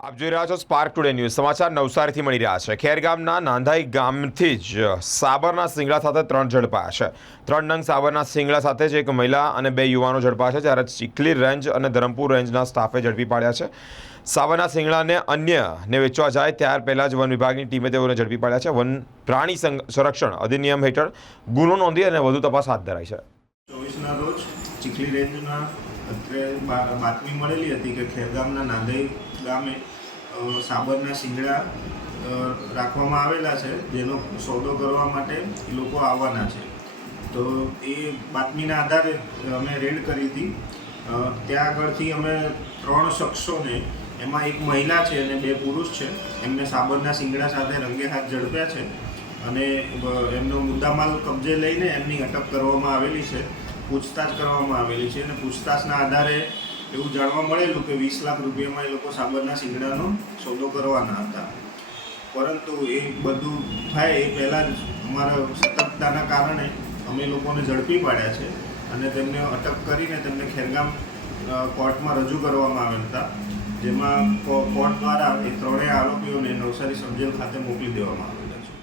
આપ જોઈ રહ્યા છો સ્પાર્ક ટુડે ન્યૂઝ સમાચાર નવસારીથી મળી રહ્યા છે. ખેરગામના નાંધાઈ ગામથી જ સાબરના સિંગડા સાથે ત્રણ ઝડપાયા છે. ત્રણ નંગ સાબરના સિંગડા સાથે જ એક મહિલા અને બે યુવાનો ઝડપાયા છે, જ્યારે ચીખલી રેન્જ અને ધરમપુર રેન્જના સ્ટાફે ઝડપી પાડ્યા છે. સાબરના સિંગડાને અન્યને વેચવા જાય ત્યાર પહેલાં જ વન વિભાગની ટીમે તેઓને ઝડપી પાડ્યા છે. વન પ્રાણી સંરક્ષણ અધિનિયમ હેઠળ ગુનો નોંધી અને વધુ તપાસ હાથ ધરાઈ છે. ચોવીસના રોજ ચીખલી રેન્જના અત્રે બાતમી મળેલી હતી કે ખેરગામના નાંદઈ ગામે સાબરના શિંગડા રાખવામાં આવેલા છે, જેનો સોદો કરવા માટે લોકો આવવાના છે. તો એ બાતમીના આધારે અમે રેડ કરી હતી. ત્યાં આગળથી અમે ત્રણ શખ્સોને, એમાં એક મહિલા છે અને બે પુરુષ છે, એમને સાબરના શિંગડા સાથે રંગે હાથ ઝડપ્યા છે અને એમનો મુદ્દામાલ કબજે લઈને એમની અટક કરવામાં આવેલી છે. પૂછતાછ કરવામાં આવેલી છે અને પૂછતાછના આધારે એવું જાણવા મળેલું કે વીસ લાખ રૂપિયામાં એ લોકો સાબરના શિંગડાનો સોદો કરવાના હતા. પરંતુ એ બધું થાય એ પહેલાં જ અમારા સતર્કતાના કારણે અમે લોકોને ઝડપી પાડ્યા છે અને તેમને અટક કરીને તેમને ખેરગામ કોર્ટમાં રજૂ કરવામાં આવેલ હતા, જેમાં કોર્ટ દ્વારા એ ત્રણેય આરોપીઓને નવસારી સમજેલ ખાતે મોકલી દેવામાં આવ્યા